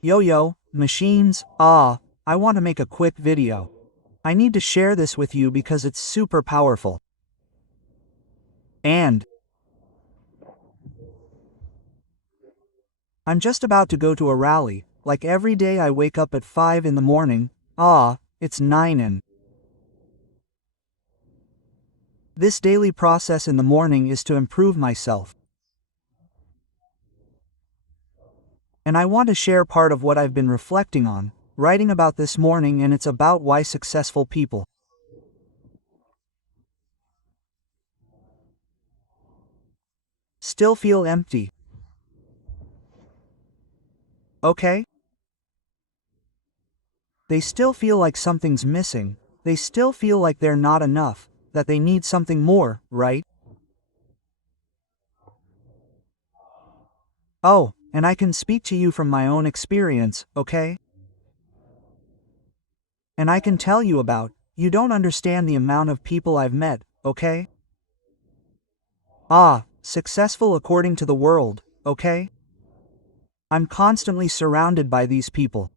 Yo, machines, I want to make a quick video. I need to share this with you because it's super powerful. And I'm just about to go to a rally. Like every day I wake up at 5 in the morning. It's 9 and this daily process in the morning is to improve myself. And I want to share part of what I've been reflecting on, writing about this morning, and it's about why successful people still feel empty. Okay? They still feel like something's missing. They still feel like they're not enough, that they need something more, right? Oh, and I can speak to you from my own experience, okay? And I can tell you about, you don't understand the amount of people I've met, okay? Successful according to the world, okay? I'm constantly surrounded by these people.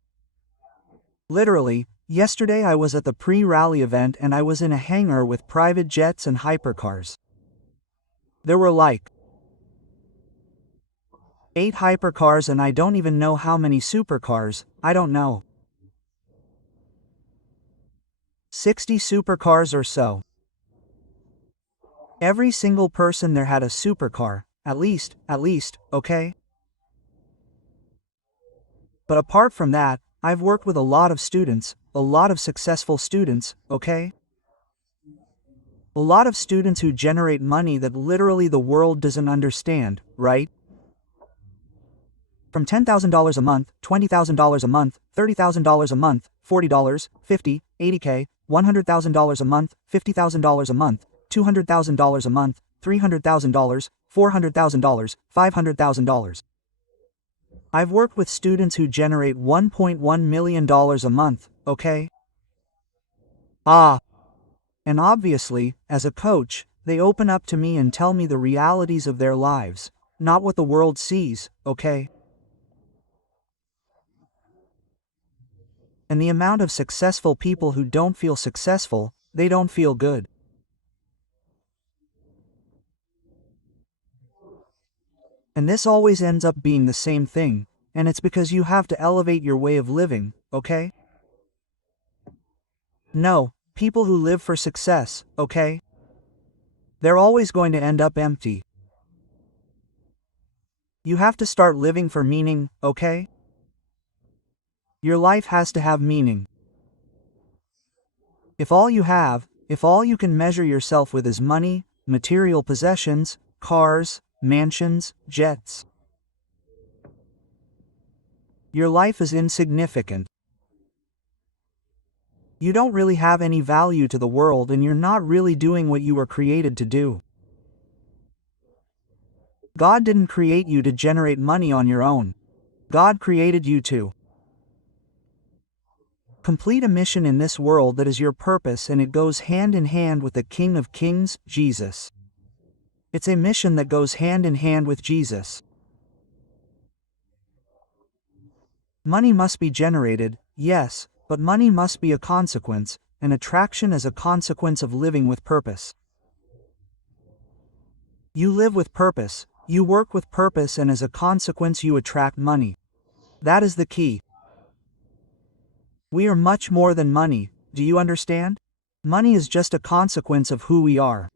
Literally, yesterday I was at the pre-rally event and I was in a hangar with private jets and hypercars. There were like 8 hypercars and I don't even know how many supercars, I don't know. 60 supercars or so. Every single person there had a supercar, at least, okay? But apart from that, I've worked with a lot of students, a lot of successful students, okay? A lot of students who generate money that literally the world doesn't understand, right? From $10,000 a month, $20,000 a month, $30,000 a month, $40, $50, $80K, $100,000 a month, $50,000 a month, $200,000 a month, $300,000, $400,000, $500,000. I've worked with students who generate $1.1 million a month, okay? And obviously, as a coach, they open up to me and tell me the realities of their lives, not what the world sees, okay? And the amount of successful people who don't feel successful, they don't feel good. And this always ends up being the same thing, and it's because you have to elevate your way of living, okay? No, people who live for success, okay? They're always going to end up empty. You have to start living for meaning, okay? Your life has to have meaning. If all you can measure yourself with is money, material possessions, cars, mansions, jets, your life is insignificant. You don't really have any value to the world and you're not really doing what you were created to do. God didn't create you to generate money on your own. God created you to complete a mission in this world that is your purpose, and it goes hand in hand with the King of Kings, Jesus. It's a mission that goes hand in hand with Jesus. Money must be generated, yes, but money must be a consequence, and attraction is a consequence of living with purpose. You live with purpose, you work with purpose, and as a consequence you attract money. That is the key. We are much more than money, do you understand? Money is just a consequence of who we are.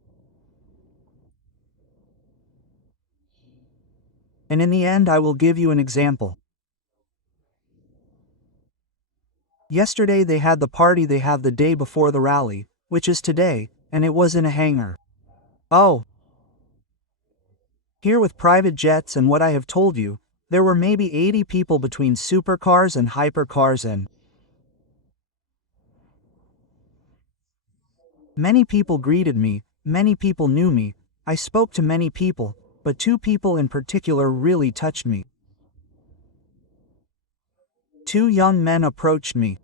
And in the end I will give you an example. Yesterday they had the party they have the day before the rally, which is today, and it was in a hangar. Here with private jets, and what I have told you, there were maybe 80 people between supercars and hypercars, and many people greeted me, many people knew me, I spoke to many people, but 2 people in particular really touched me. 2 young men approached me.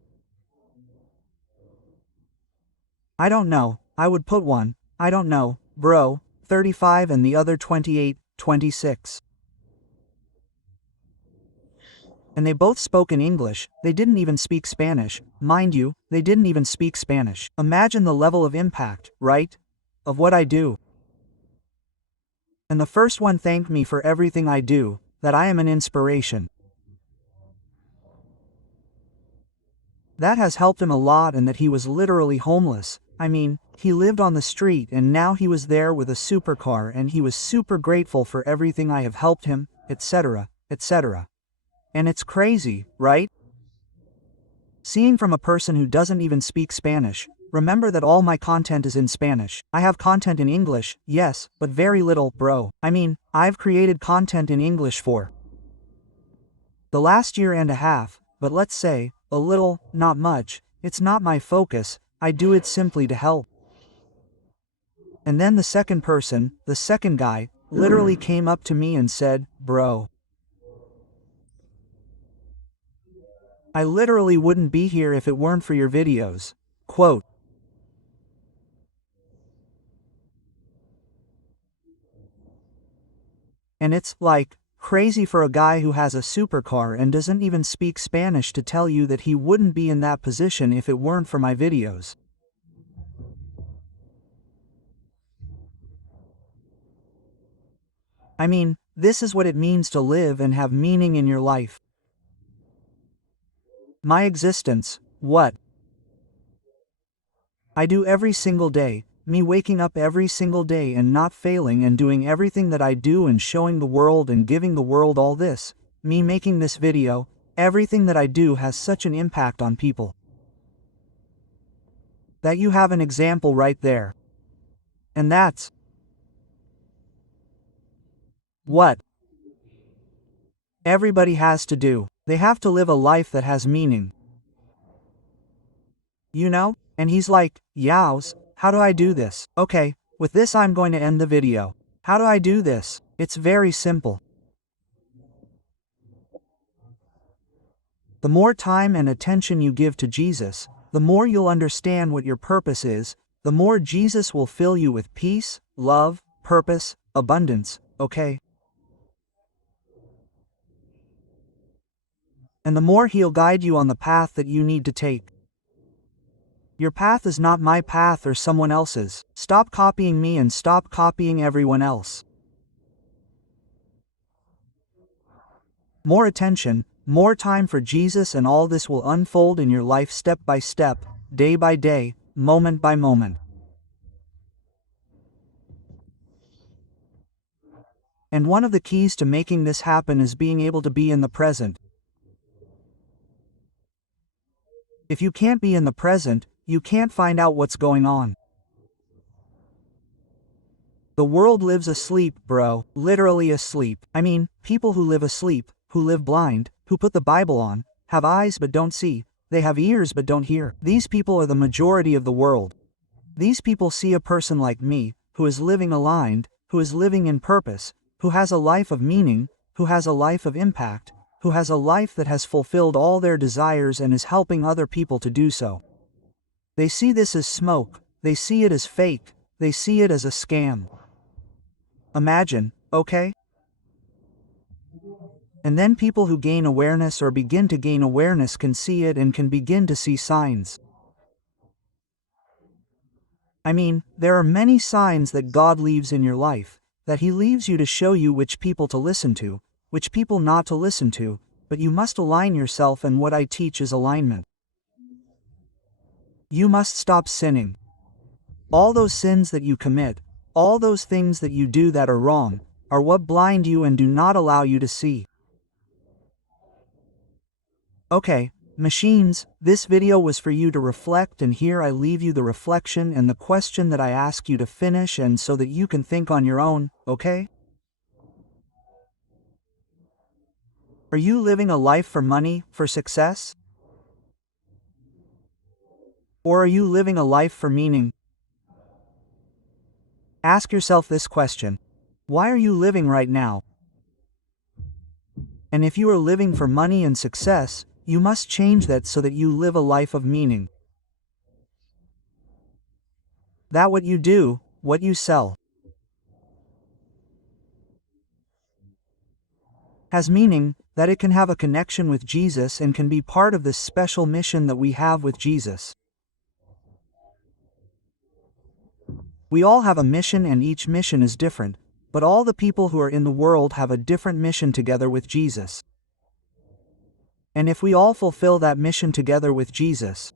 I don't know, I would put one, I don't know, bro, 35 and the other 28, 26. And they both spoke in English, they didn't even speak Spanish. Mind you, they didn't even speak Spanish. Imagine the level of impact, right? Of what I do. And the first one thanked me for everything I do, that I am an inspiration. That has helped him a lot, and that he was literally homeless. I mean, he lived on the street and now he was there with a supercar and he was super grateful for everything I have helped him, etc., etc. And it's crazy, right? Seeing from a person who doesn't even speak Spanish. Remember that all my content is in Spanish. I have content in English, yes, but very little, bro. I mean, I've created content in English for the last year and a half, but let's say, a little, not much. It's not my focus, I do it simply to help. And then the second person, the second guy, literally came up to me and said, bro, I literally wouldn't be here if it weren't for your videos. Quote. And it's, like, crazy for a guy who has a supercar and doesn't even speak Spanish to tell you that he wouldn't be in that position if it weren't for my videos. I mean, this is what it means to live and have meaning in your life. My existence, what I do every single day, me waking up every single day and not failing and doing everything that I do and showing the world and giving the world all this, me making this video, everything that I do has such an impact on people. That you have an example right there. And that's what everybody has to do. They have to live a life that has meaning. You know? And he's like, yows, how do I do this? Okay, with this I'm going to end the video. How do I do this? It's very simple. The more time and attention you give to Jesus, the more you'll understand what your purpose is, the more Jesus will fill you with peace, love, purpose, abundance, okay? And the more he'll guide you on the path that you need to take. Your path is not my path or someone else's. Stop copying me and stop copying everyone else. More attention, more time for Jesus, and all this will unfold in your life step by step, day by day, moment by moment. And one of the keys to making this happen is being able to be in the present. If you can't be in the present, you can't find out what's going on. The world lives asleep, bro, literally asleep. I mean, people who live asleep, who live blind, who put the Bible on, have eyes but don't see, they have ears but don't hear. These people are the majority of the world. These people see a person like me, who is living aligned, who is living in purpose, who has a life of meaning, who has a life of impact, who has a life that has fulfilled all their desires and is helping other people to do so. They see this as smoke, they see it as fake, they see it as a scam. Imagine, okay? And then people who gain awareness or begin to gain awareness can see it and can begin to see signs. I mean, there are many signs that God leaves in your life, that He leaves you to show you which people to listen to, which people not to listen to, but you must align yourself, and what I teach is alignment. You must stop sinning. All those sins that you commit, all those things that you do that are wrong, are what blind you and do not allow you to see. Okay, machines, this video was for you to reflect, and here I leave you the reflection and the question that I ask you to finish, and so that you can think on your own, okay? Are you living a life for money, for success? Or are you living a life for meaning? Ask yourself this question. Why are you living right now? And if you are living for money and success, you must change that so that you live a life of meaning. That what you do, what you sell, has meaning, that it can have a connection with Jesus and can be part of this special mission that we have with Jesus. We all have a mission and each mission is different, but all the people who are in the world have a different mission together with Jesus. And if we all fulfill that mission together with Jesus,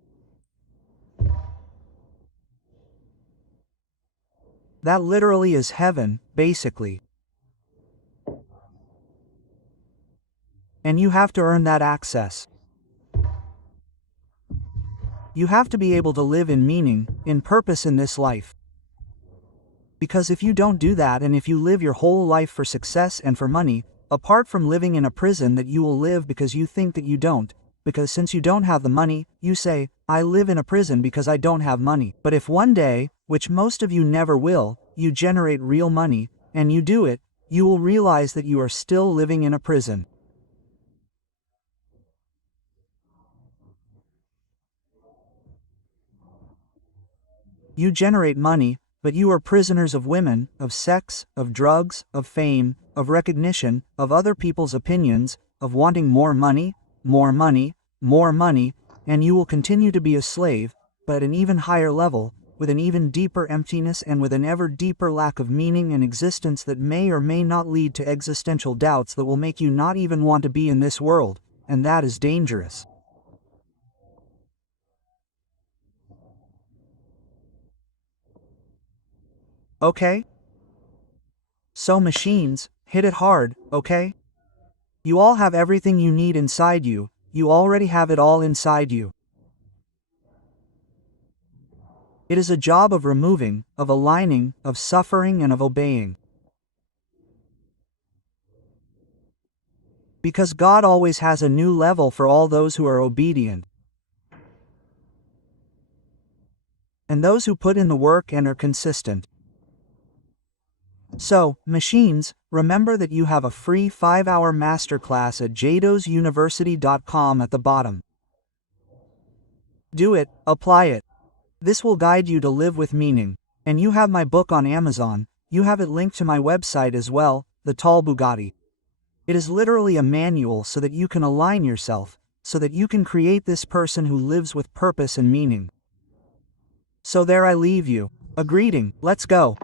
that literally is heaven, basically. And you have to earn that access. You have to be able to live in meaning, in purpose in this life. Because if you don't do that and if you live your whole life for success and for money, apart from living in a prison that you will live because you think that you don't, because since you don't have the money, you say, I live in a prison because I don't have money. But if one day, which most of you never will, you generate real money, and you do it, you will realize that you are still living in a prison. You generate money, but you are prisoners of women, of sex, of drugs, of fame, of recognition, of other people's opinions, of wanting more money, more money, more money, and you will continue to be a slave, but at an even higher level, with an even deeper emptiness and with an ever deeper lack of meaning and existence that may or may not lead to existential doubts that will make you not even want to be in this world, and that is dangerous. Okay? So machines, hit it hard, okay? You all have everything you need inside you, you already have it all inside you. It is a job of removing, of aligning, of suffering and of obeying. Because God always has a new level for all those who are obedient. And those who put in the work and are consistent. So, machines, remember that you have a free 5-hour masterclass at jadosuniversity.com at the bottom. Do it, apply it. This will guide you to live with meaning. And you have my book on Amazon, you have it linked to my website as well, The Tall Bugatti. It is literally a manual so that you can align yourself, so that you can create this person who lives with purpose and meaning. So there I leave you. A greeting, let's go.